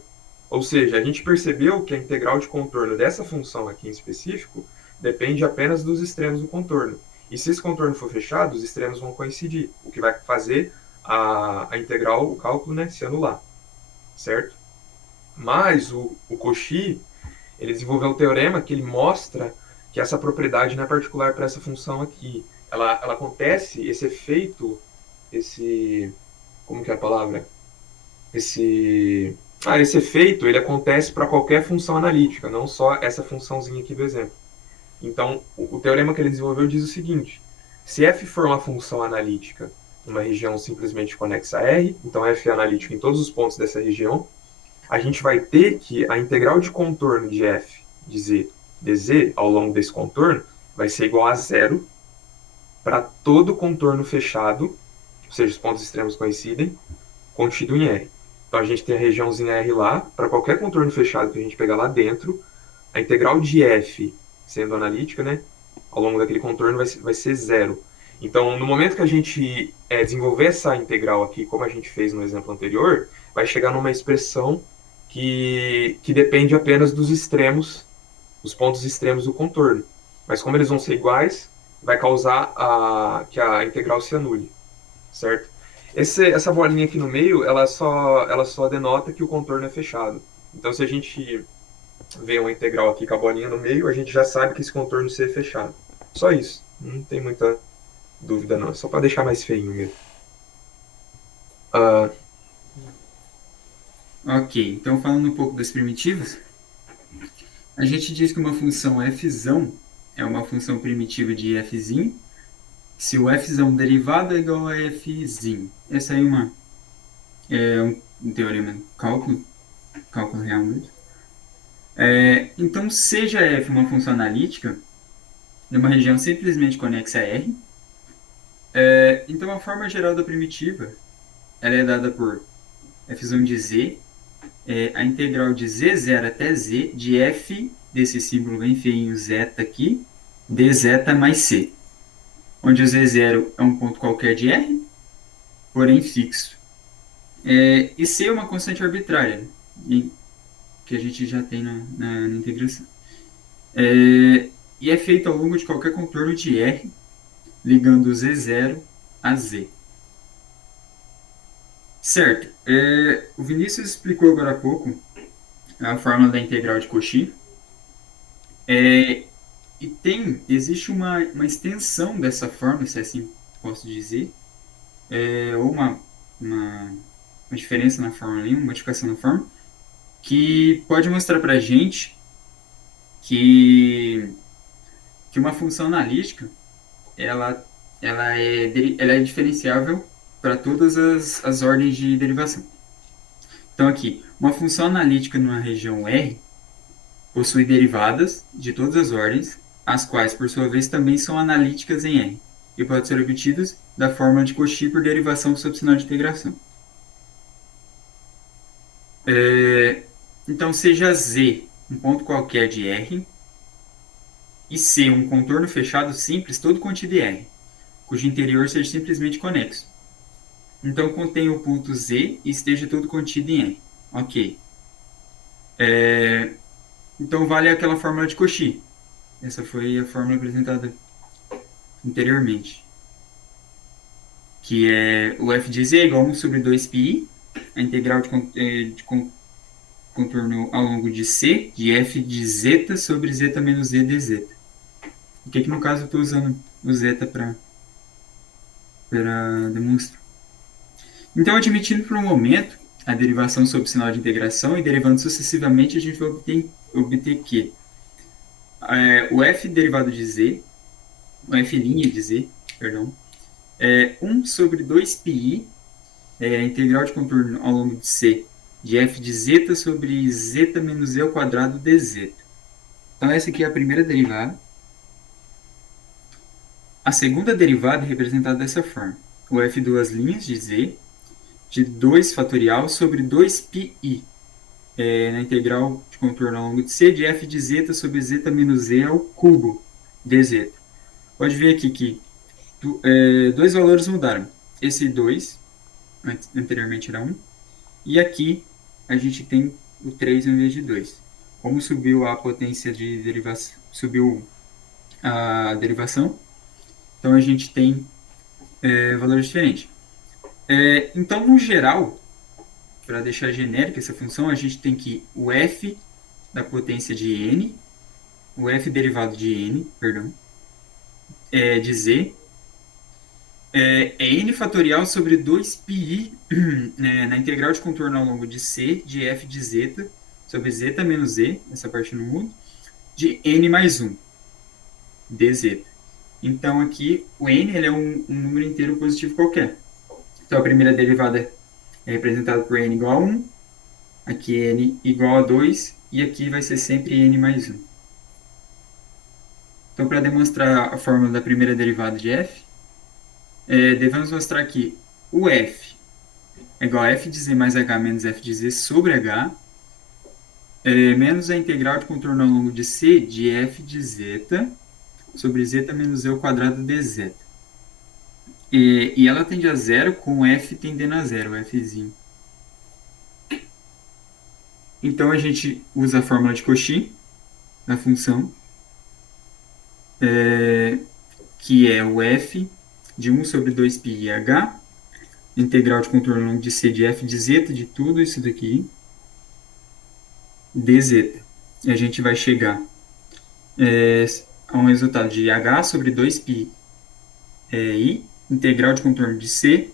Ou seja, a gente percebeu que a integral de contorno dessa função aqui em específico depende apenas dos extremos do contorno. E se esse contorno for fechado, os extremos vão coincidir, o que vai fazer a integral, o cálculo, né, se anular. Certo? Mas o Cauchy, ele desenvolveu um teorema que ele mostra que essa propriedade não é particular para essa função aqui. Ela acontece, esse efeito, como que é a palavra? Esse efeito, ele acontece para qualquer função analítica, não só essa funçãozinha aqui do exemplo. Então, o teorema que ele desenvolveu diz o seguinte: se f for uma função analítica numa região simplesmente conexa a R, então f é analítico em todos os pontos dessa região, a gente vai ter que a integral de contorno de f de z dz ao longo desse contorno vai ser igual a zero para todo contorno fechado, ou seja, os pontos extremos coincidem, contido em R. Então a gente tem a regiãozinha R lá, para qualquer contorno fechado que a gente pegar lá dentro, a integral de f, sendo analítica, né, ao longo daquele contorno vai ser zero. Então, no momento que a gente desenvolver essa integral aqui, como a gente fez no exemplo anterior, vai chegar numa expressão que depende apenas dos extremos, os pontos extremos do contorno. Mas como eles vão ser iguais, vai causar que a integral se anule, certo? Essa bolinha aqui no meio, ela só denota que o contorno é fechado. Então, se a gente vê uma integral aqui com a bolinha no meio, a gente já sabe que esse contorno é fechado. Só isso. Não tem muita dúvida, não. É só para deixar mais feinho mesmo. Ok, então falando um pouco das primitivas, a gente diz que uma função f é uma função primitiva de f se o f derivado é igual a f. Essa aí é um teorema cálculo real mesmo. Então, seja f uma função analítica, numa região simplesmente conexa a R, então a forma geral da primitiva ela é dada por f de z, a integral de z0 até z de f, desse símbolo bem feinho zeta aqui, dz mais c, onde o z0 é um ponto qualquer de R, porém fixo. E c é uma constante arbitrária, que a gente já tem na integração. E é feito ao longo de qualquer contorno de R, ligando o z0 a z. Certo. O Vinícius explicou agora há pouco a fórmula da integral de Cauchy. E existe uma extensão dessa fórmula, se assim posso dizer, ou uma diferença na fórmula, uma modificação na fórmula, que pode mostrar para a gente que uma função analítica ela é diferenciável para todas as ordens de derivação. Então aqui, uma função analítica numa região R possui derivadas de todas as ordens, as quais, por sua vez, também são analíticas em R, e podem ser obtidas da fórmula de Cauchy por derivação sob sinal de integração. Então, seja Z um ponto qualquer de R e C um contorno fechado simples todo contido em R, cujo interior seja simplesmente conexo. Então, contém o ponto Z e esteja todo contido em R. Ok. Então, vale aquela fórmula de Cauchy. Essa foi a fórmula apresentada anteriormente. Que é o f de z é igual a 1 sobre 2πi, a integral de contorno ao longo de C, de f de zeta sobre zeta menos z dz. O que no caso eu estou usando o zeta para demonstrar. Então, admitindo por um momento a derivação sob sinal de integração e derivando sucessivamente, a gente vai obter que o f derivado de z, o f' de z, perdão, é 1 sobre 2πi, a integral de contorno ao longo de C, de f de zeta sobre zeta menos z ao quadrado dz. Então, essa aqui é a primeira derivada. A segunda derivada é representada dessa forma. O f duas linhas de z, de 2 fatorial sobre 2πi, na integral de contorno ao longo de C, de f de zeta sobre zeta menos z ao cubo dz. Pode ver aqui que dois valores mudaram. Esse 2, anteriormente era 1, e aqui a gente tem o 3 em vez de 2. Como subiu a potência de derivação, subiu a derivação, então a gente tem valores diferentes. Então, no geral, para deixar genérica essa função, a gente tem que o f da potência de n, o f derivado de n, perdão, de z, é n fatorial sobre 2πi na integral de contorno ao longo de C, de f de zeta, sobre zeta menos z, essa parte não muda, de n mais 1, dz. Então, aqui, o n ele é um número inteiro positivo qualquer. Então, a primeira derivada é representada por n igual a 1, aqui n igual a 2, e aqui vai ser sempre n mais 1. Então, para demonstrar a fórmula da primeira derivada de f, devemos mostrar que o f é igual a f de z mais h menos f de z sobre h, menos a integral de contorno ao longo de C de f de zeta sobre zeta menos z ao quadrado dz. E ela tende a zero com f tendendo a zero, o fzinho. Então, a gente usa a fórmula de Cauchy da função, que é o f de 1 sobre 2πi h, integral de contorno ao longo de C de f de zeta, de tudo isso daqui, dz. E a gente vai chegar a um resultado de h sobre 2πi i, integral de contorno de C,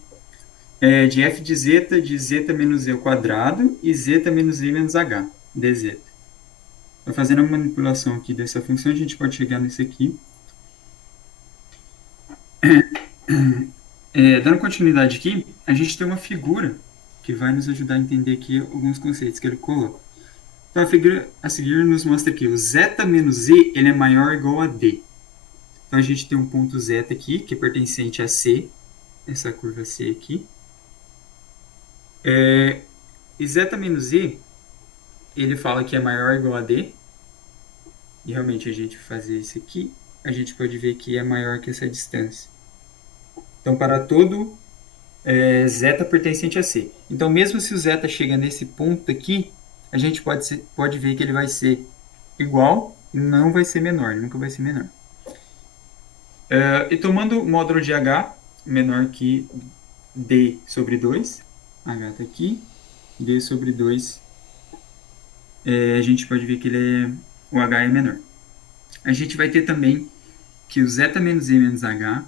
de f de zeta menos z ao quadrado e zeta menos z menos h, dz. Então, fazendo a manipulação aqui dessa função, a gente pode chegar nesse aqui. Dando continuidade aqui, a gente tem uma figura que vai nos ajudar a entender aqui alguns conceitos que ele coloca. Então, a figura a seguir nos mostra que o zeta menos z ele é maior ou igual a d. Então, a gente tem um ponto zeta aqui, que é pertencente a C, essa curva C aqui. E zeta menos z, ele fala que é maior ou igual a d. E realmente, a gente fazer isso aqui, a gente pode ver que é maior que essa distância. Então, para todo zeta pertencente a C. Então, mesmo se o zeta chega nesse ponto aqui, a gente pode ver que ele vai ser igual e não vai ser menor, nunca vai ser menor. E tomando o módulo de H menor que D sobre 2, H está aqui, D sobre 2, a gente pode ver que o H é menor. A gente vai ter também que o zeta menos Z menos H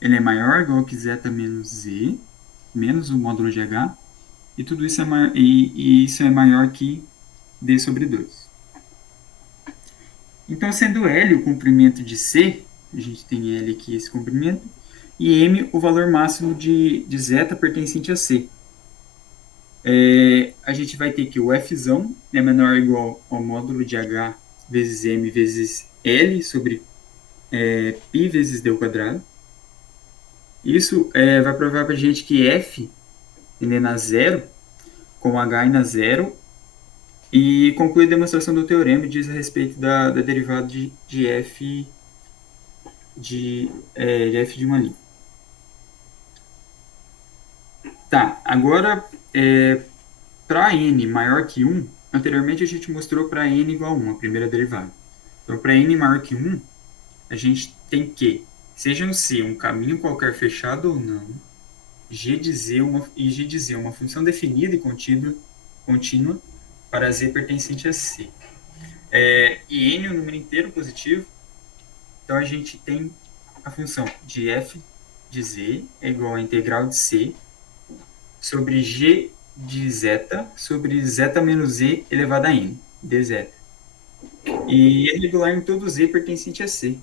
ele é maior ou igual que zeta menos Z, menos o módulo de H, e tudo isso isso é maior que D sobre 2. Então, sendo L o comprimento de C, a gente tem L aqui, esse comprimento, e M o valor máximo de zeta pertencente a C. A gente vai ter que o Fzão é menor ou igual ao módulo de H vezes M vezes L sobre π vezes D ao quadrado. Isso vai provar para a gente que F tendendo a zero, com H na zero, e conclui a demonstração do teorema e diz a respeito da derivada de f de f de uma linha. Tá, agora, para n maior que 1, anteriormente a gente mostrou para n igual a 1, a primeira derivada. Então, para n maior que 1, a gente tem que, seja um C um caminho qualquer fechado ou não, g de z uma função definida e contínua para z pertencente a C. E n é um número inteiro positivo, então a gente tem a função de f de z é igual à integral de C sobre g de zeta sobre zeta menos z elevado a n, dz. E é regular em todo z pertencente a C.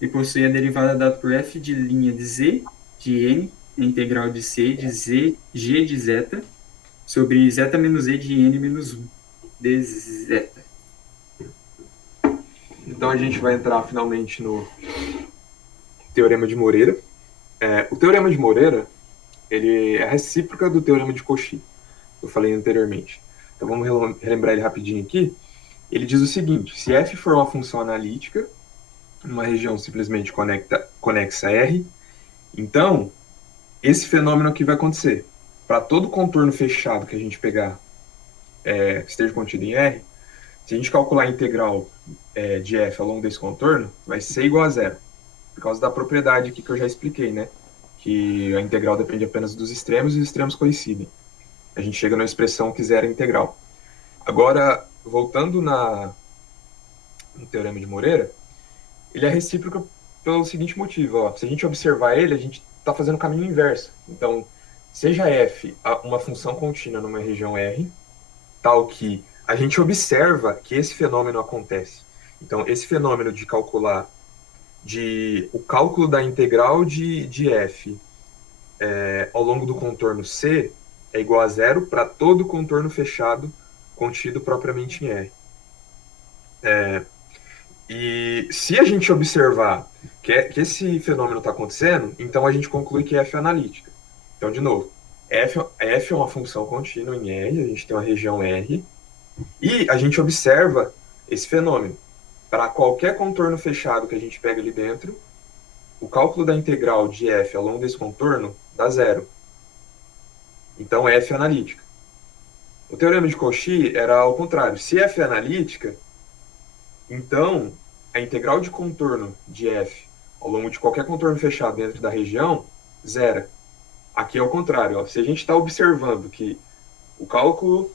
E possui a derivada dada por f de linha de z de n, a integral de C de z, g de zeta sobre zeta menos z de n menos 1, dz. Então a gente vai entrar finalmente no Teorema de Moreira. O Teorema de Moreira, ele é a recíproca do Teorema de Cauchy, que eu falei anteriormente. Então vamos relembrar ele rapidinho aqui. Ele diz o seguinte: se f for uma função analítica, numa região simplesmente conexa a R, então esse fenômeno aqui vai acontecer. Para todo contorno fechado que a gente pegar, que esteja contido em R, se a gente calcular a integral de f ao longo desse contorno, vai ser igual a zero. Por causa da propriedade aqui que eu já expliquei, né? Que a integral depende apenas dos extremos e os extremos coincidem. A gente chega na expressão que zero é integral. Agora, voltando no Teorema de Moreira, ele é recíproco pelo seguinte motivo. Ó. Se a gente observar ele, a gente está fazendo o caminho inverso. Então, seja f uma função contínua numa região R, tal que a gente observa que esse fenômeno acontece. Então, esse fenômeno de calcular o cálculo da integral de f ao longo do contorno C é igual a zero para todo contorno fechado contido propriamente em R. E se a gente observar que esse fenômeno está acontecendo, então a gente conclui que f é analítica. Então, de novo, f é uma função contínua em R, a gente tem uma região R, e a gente observa esse fenômeno. Para qualquer contorno fechado que a gente pega ali dentro, o cálculo da integral de f ao longo desse contorno dá zero. Então, f é analítica. O teorema de Cauchy era ao contrário. Se f é analítica, então a integral de contorno de f ao longo de qualquer contorno fechado dentro da região, zero. Aqui é o contrário. Ó. Se a gente está observando que o cálculo,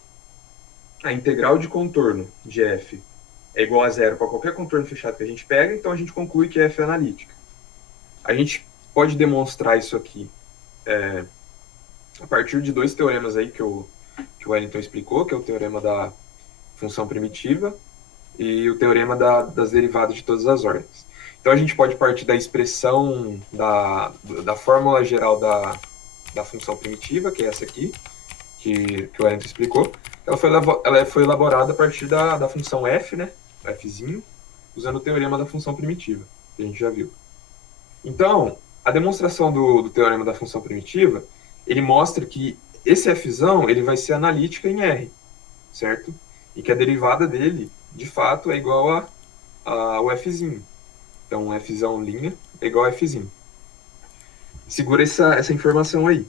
a integral de contorno de f é igual a zero para qualquer contorno fechado que a gente pega, então a gente conclui que f é analítica. A gente pode demonstrar isso aqui a partir de dois teoremas aí que o Wellington explicou, que é o teorema da função primitiva e o teorema das derivadas de todas as ordens. Então a gente pode partir da expressão da fórmula geral da função primitiva, que é essa aqui, que o Wellington explicou. Ela foi elaborada a partir da função f, né? Fzinho, usando o teorema da função primitiva, que a gente já viu. Então, a demonstração do teorema da função primitiva, ele mostra que esse fzão, ele vai ser analítica em R, certo? E que a derivada dele, de fato, é igual ao fzinho. Então, fzão linha é igual a fzinho. Segura essa informação aí.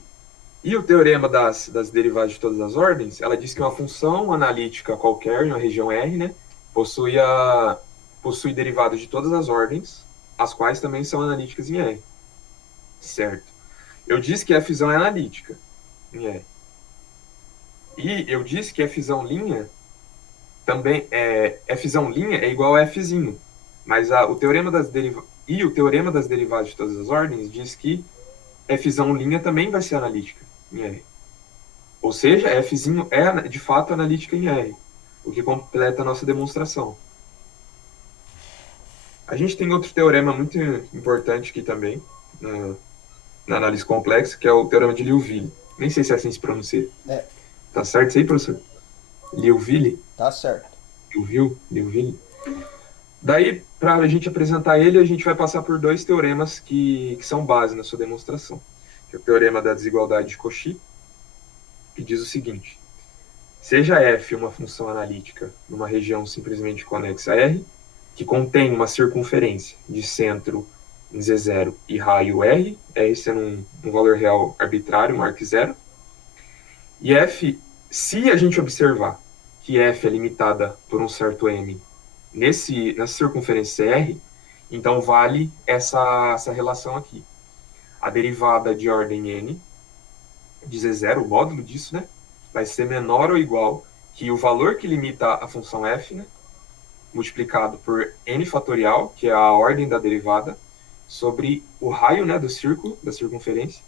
E o teorema das derivadas de todas as ordens, ela diz que uma função analítica qualquer, em uma região R, né, possui derivadas de todas as ordens, as quais também são analíticas em R. Certo. Eu disse que fzão é analítica em R. E eu disse que fzão linha também fzão linha é igual a fzinho. Mas o teorema das derivadas de todas as ordens diz que fzão linha também vai ser analítica em R. Ou seja, fzinho é de fato analítica em R, o que completa a nossa demonstração. A gente tem outro teorema muito importante aqui também, na análise complexa, que é o teorema de Liouville. Nem sei se é assim se pronuncia. Tá certo isso aí, professor? Liouville? Tá certo. Liouville. Daí, para a gente apresentar ele, a gente vai passar por dois teoremas que são base na sua demonstração. Que é o teorema da desigualdade de Cauchy, que diz o seguinte: seja f uma função analítica numa região simplesmente conexa a R, que contém uma circunferência de centro em Z0 e raio R, R sendo um valor real arbitrário, um arc zero, e f, se a gente observar que f é limitada por um certo m nessa circunferência R, então vale essa relação aqui. A derivada de ordem n de Z0, o módulo disso, né, vai ser menor ou igual que o valor que limita a função f, né, multiplicado por n fatorial, que é a ordem da derivada, sobre o raio, né, do círculo, da circunferência,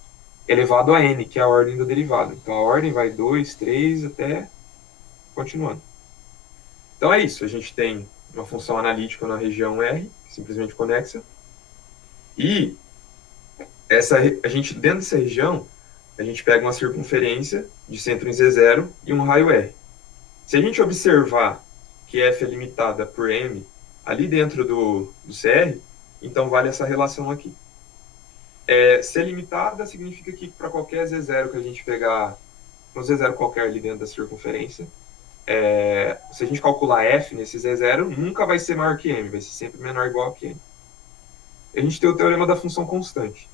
elevado a n, que é a ordem da derivada. Então a ordem vai 2, 3, até continuando. Então é isso, a gente tem uma função analítica na região R, simplesmente conexa, e a gente, dentro dessa região, a gente pega uma circunferência de centro em Z0 e um raio R. Se a gente observar que f é limitada por m ali dentro do CR, então vale essa relação aqui. Ser limitada significa que para qualquer Z0 que a gente pegar, um Z0 qualquer ali dentro da circunferência, se a gente calcular f nesse Z0, nunca vai ser maior que m, vai ser sempre menor ou igual que m. A gente tem o teorema da função constante,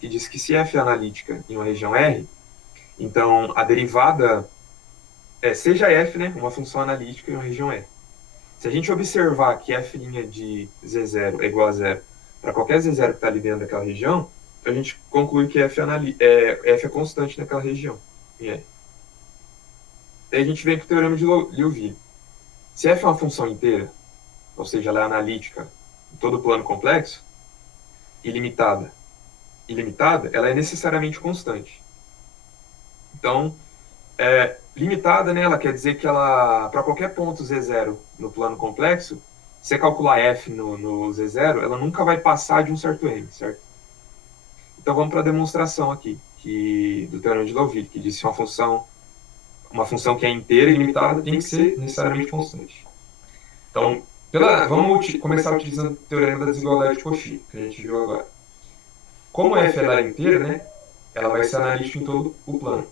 que diz que se f é analítica em uma região R, então a derivada seja f, né, uma função analítica em uma região R. Se a gente observar que f' de Z0 é igual a zero para qualquer Z0 que está ali dentro daquela região, a gente conclui que f é constante naquela região. Daí a gente vem para o teorema de Liouville. Se f é uma função inteira, ou seja, ela é analítica em todo o plano complexo, ilimitada, ela é necessariamente constante. Então, limitada, né, ela quer dizer que ela, para qualquer ponto Z0 no plano complexo, se você calcular f no Z0, ela nunca vai passar de um certo m, certo? Então vamos para a demonstração aqui, do teorema de Liouville, que diz que uma função que é inteira e ilimitada tem que ser necessariamente constante. Então, vamos começar utilizando o teorema da desigualdade de Cauchy, que a gente viu agora. Como f ela é inteira, né, ela vai ser analítica em todo o plano.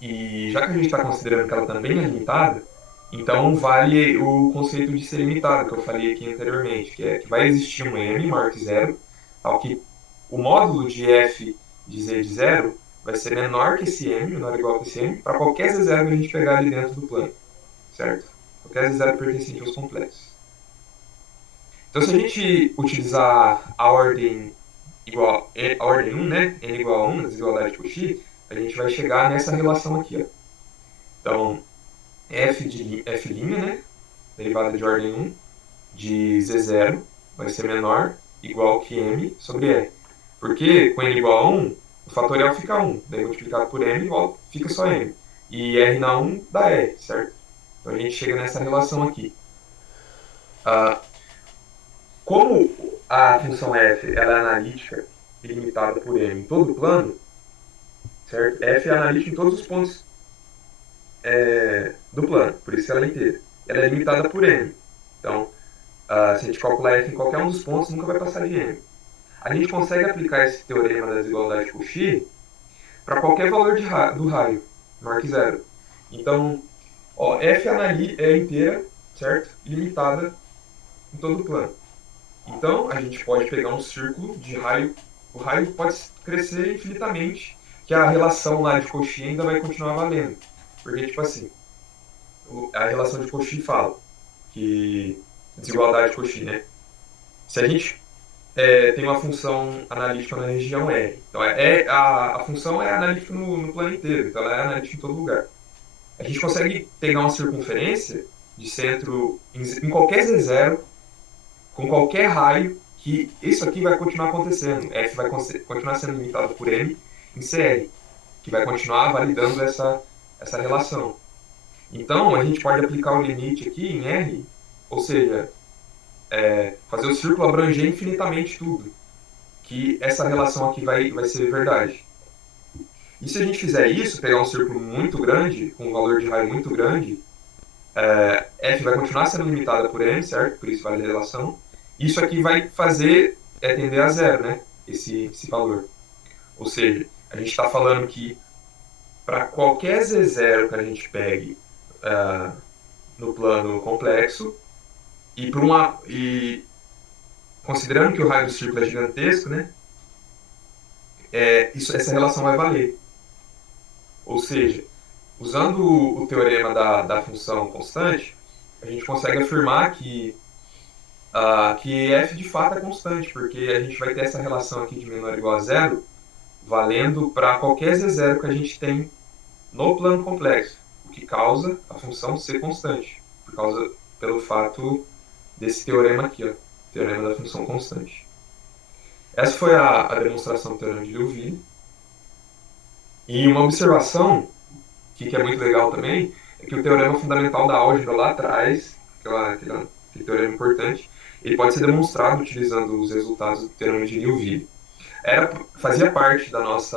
E já que a gente está considerando que ela também é limitada, então vale o conceito de ser limitada, que eu falei aqui anteriormente, que vai existir um m maior que zero, tal que o módulo de f de z de zero vai ser menor que esse m, menor ou igual que esse m, para qualquer z0 que a gente pegar ali dentro do plano, certo? Qualquer z0 pertencente aos complexos. Então, se a gente utilizar a ordem 1, né, n igual a 1 na desigualdade de Cauchy, a gente vai chegar nessa relação aqui, ó. Então, f', né, derivada de ordem 1, de z0 vai ser menor igual que m sobre r. Porque com n igual a 1, o fatorial fica 1, daí multiplicado por m fica só m. E r na 1 dá r, certo? Então a gente chega nessa relação aqui. Como a função f ela é analítica e limitada por m em todo o plano, certo? F é analítica em todos os pontos do plano, por isso ela é inteira. Ela é limitada por m. Então, se a gente calcular f em qualquer um dos pontos, nunca vai passar de m. A gente consegue aplicar esse teorema da desigualdade de Cauchy para qualquer valor do raio, maior que zero. Então, f é inteira, certo? Limitada em todo o plano. Então, a gente pode pegar um círculo de raio, o raio pode crescer infinitamente, que a relação lá de Cauchy ainda vai continuar valendo. Porque, tipo assim, a relação de Cauchy fala que desigualdade de Cauchy, né? Se a gente tem uma função analítica na região R, então a função é analítica no plano inteiro, então ela é analítica em todo lugar. A gente consegue pegar uma circunferência de centro em qualquer Z0, com qualquer raio, que isso aqui vai continuar acontecendo. F vai continuar sendo limitado por M em CR, que vai continuar validando essa relação. Então, a gente pode aplicar o limite aqui em R, ou seja, fazer o círculo abranger infinitamente tudo, que essa relação aqui vai ser verdade. E se a gente fizer isso, pegar um círculo muito grande, com um valor de raio muito grande, F vai continuar sendo limitada por M, certo? Por isso vale a relação. Isso aqui vai fazer tender a zero, né? Esse valor. Ou seja, a gente está falando que para qualquer Z0 que a gente pegue no plano complexo, e considerando que o raio do círculo é gigantesco, né, essa relação vai valer. Ou seja, usando o teorema da função constante, a gente consegue afirmar que f de fato é constante, porque a gente vai ter essa relação aqui de menor ou igual a zero, valendo para qualquer z0 que a gente tem no plano complexo, o que causa a função ser constante, pelo fato desse teorema aqui, ó, teorema da função constante. Essa foi a demonstração do teorema de Liouville. E uma observação que é muito legal também é que o teorema fundamental da álgebra lá atrás, aquele teorema importante, ele pode ser demonstrado utilizando os resultados do teorema de Liouville. Fazia parte nosso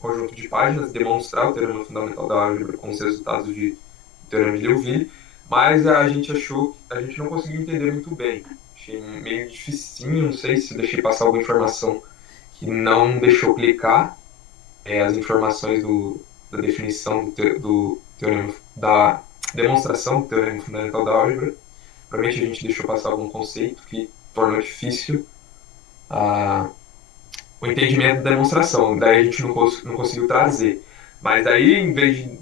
conjunto de páginas demonstrar o teorema fundamental da álgebra com os resultados do teorema de Liouville, mas a gente não conseguiu entender muito bem. Achei meio dificinho, não sei se deixei passar alguma informação que não deixou clicar as informações da definição do teorema, da demonstração do teorema fundamental da álgebra. Provavelmente a gente deixou passar algum conceito que tornou difícil o entendimento da demonstração. Daí a gente não conseguiu trazer. Mas daí, em vez de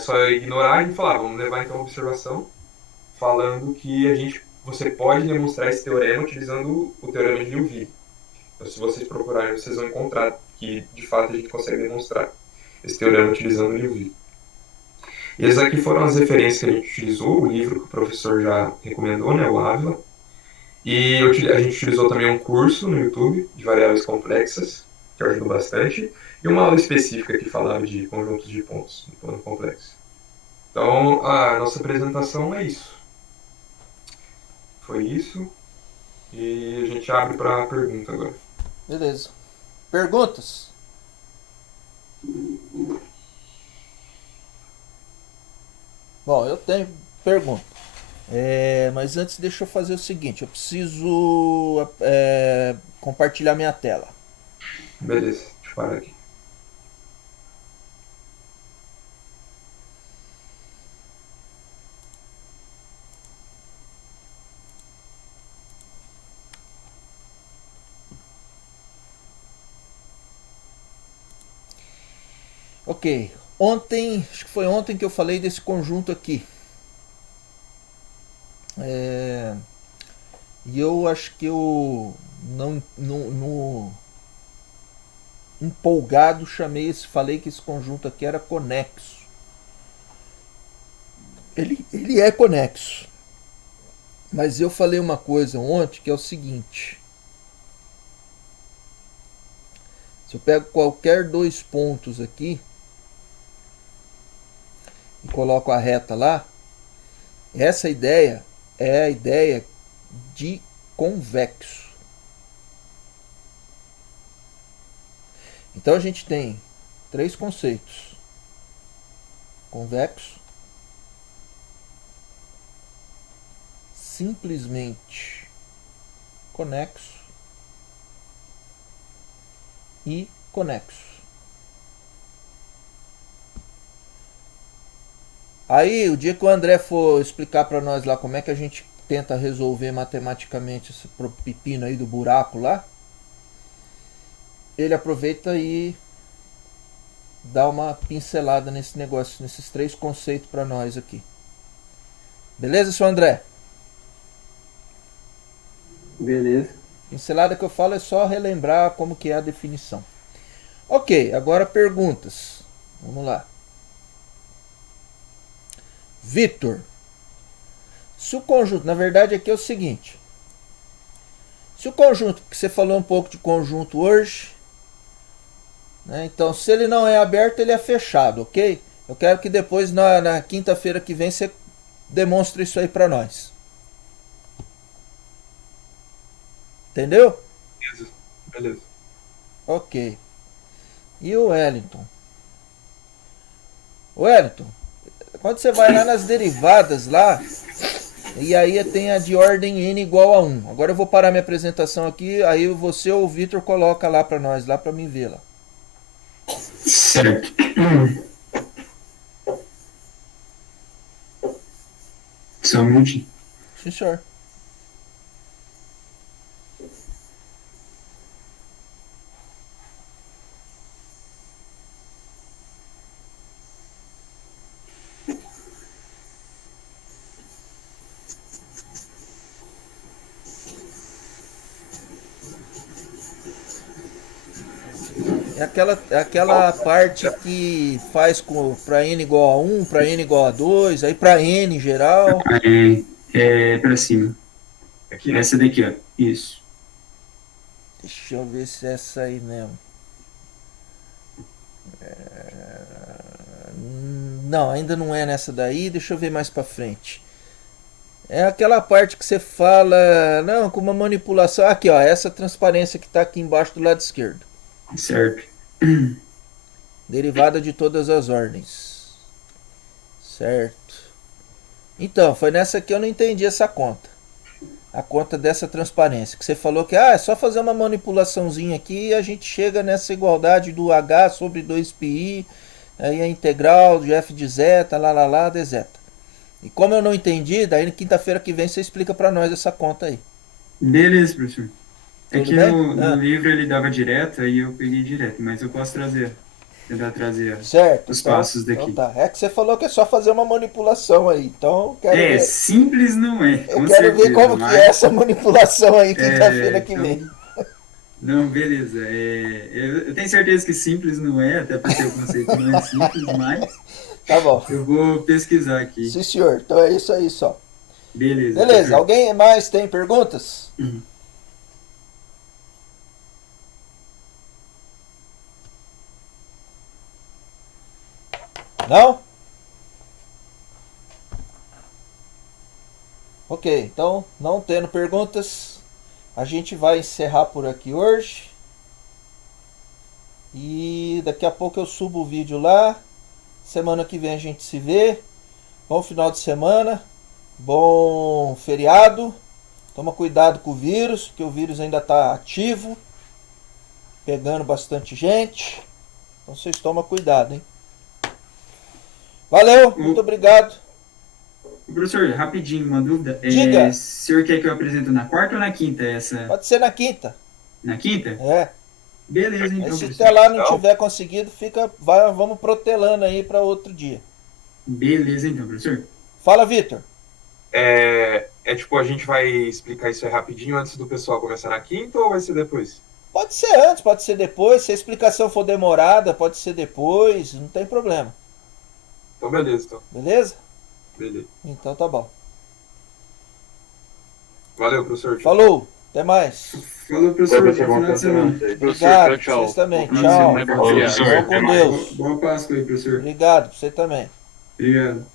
só ignorar, a gente falava, vamos levar então a observação, falando que você pode demonstrar esse teorema utilizando o teorema de Liouville. Então, se vocês procurarem, vocês vão encontrar que, de fato, a gente consegue demonstrar esse teorema utilizando o Liouville. E essas aqui foram as referências que a gente utilizou, o livro que o professor já recomendou, né, o Ávila. E a gente utilizou também um curso no YouTube de variáveis complexas, que ajudou bastante, e uma aula específica que falava de conjuntos de pontos no plano complexo. Então, a nossa apresentação é isso. Foi isso. E a gente abre para pergunta agora. Beleza. Perguntas? Bom, eu tenho pergunta. Mas antes deixa eu fazer o seguinte. Eu preciso compartilhar minha tela. Beleza, deixa eu parar aqui. Ok. Acho que foi ontem que eu falei desse conjunto aqui. E eu acho que eu não empolgado falei que esse conjunto aqui era conexo. Ele é conexo. Mas eu falei uma coisa ontem que é o seguinte. Se eu pego qualquer dois pontos aqui e coloco a reta lá, essa ideia é a ideia de convexo. Então a gente tem três conceitos: convexo, simplesmente conexo e conexo. Aí, o dia que o André for explicar para nós lá como é que a gente tenta resolver matematicamente esse pepino aí do buraco lá, ele aproveita e dá uma pincelada nesse negócio, nesses três conceitos para nós aqui. Beleza, seu André? Beleza. Pincelada que eu falo é só relembrar como que é a definição. Ok, agora perguntas. Vamos lá. Vitor, se o conjunto, na verdade aqui é o seguinte, se o conjunto, porque você falou um pouco de conjunto hoje, né, então se ele não é aberto, ele é fechado, ok? Eu quero que depois na quinta-feira que vem você demonstre isso aí para nós. Entendeu? Beleza. Ok. E o Wellington? Wellington, quando você vai lá nas derivadas lá, e aí tem a de ordem n igual a 1. Agora eu vou parar minha apresentação aqui, aí você ou o Vitor coloca lá para nós, lá para mim ver lá. Certo. Só um minutinho. Sim, senhor. É aquela parte que faz para n igual a 1, para n igual a 2, aí para n em geral. É pra cima. Aqui, né? Essa daqui, ó. Isso. Deixa eu ver se é essa aí mesmo. Não, ainda não é nessa daí. Deixa eu ver mais pra frente. É aquela parte que você fala, não, com uma manipulação. Aqui, ó, essa transparência que tá aqui embaixo do lado esquerdo. Certo. Derivada de todas as ordens. Certo. Então, foi nessa que eu não entendi essa conta. A conta dessa transparência. Que você falou que é só fazer uma manipulaçãozinha aqui e a gente chega nessa igualdade do H sobre 2πi. Aí a integral de f de zeta, lá, dz. E como eu não entendi, daí na quinta-feira que vem você explica pra nós essa conta aí. Beleza, professor. É Tudo que bem? no livro ele dava direto, aí eu peguei direto, mas eu posso tentar trazer Certo. os Então, passos daqui. então tá. É que você falou que é só fazer uma manipulação aí. Então quero ver. Simples não é, Eu com quero certeza. ver como que é essa manipulação aí quinta-feira que então, vem. Não, beleza. Eu tenho certeza que simples não é, até porque o conceito não é simples, mas Tá bom. eu vou pesquisar aqui. Sim, senhor. Então é isso aí só. Beleza. Beleza. professor. Alguém mais tem perguntas? Não? Ok, então, não tendo perguntas, a gente vai encerrar por aqui hoje. E daqui a pouco eu subo o vídeo lá. Semana que vem a gente se vê. Bom final de semana. Bom feriado. Toma cuidado com o vírus, porque o vírus ainda está ativo. Pegando bastante gente. Então vocês tomam cuidado, hein? Valeu, muito obrigado. Professor, rapidinho, uma dúvida. Diga. O senhor quer que eu apresente na quarta ou na quinta essa? Pode ser na quinta. Na quinta? É. Beleza, então, Mas se professor. até lá não tiver conseguido, vamos protelando aí para outro dia. Beleza, então, professor. Fala, Vitor. Tipo, a gente vai explicar isso aí rapidinho antes do pessoal começar na quinta ou vai ser depois? Pode ser antes, pode ser depois. Se a explicação for demorada, pode ser depois. Não tem problema. Então, beleza, então. Beleza? Beleza. Então tá bom. Valeu, professor. Falou. Até mais. Falou, professor. Bom final de semana. Obrigado. Vocês também. Tchau. Bom final de semana. Vão com Deus. Boa Páscoa aí, professor. Obrigado. Você também. Obrigado.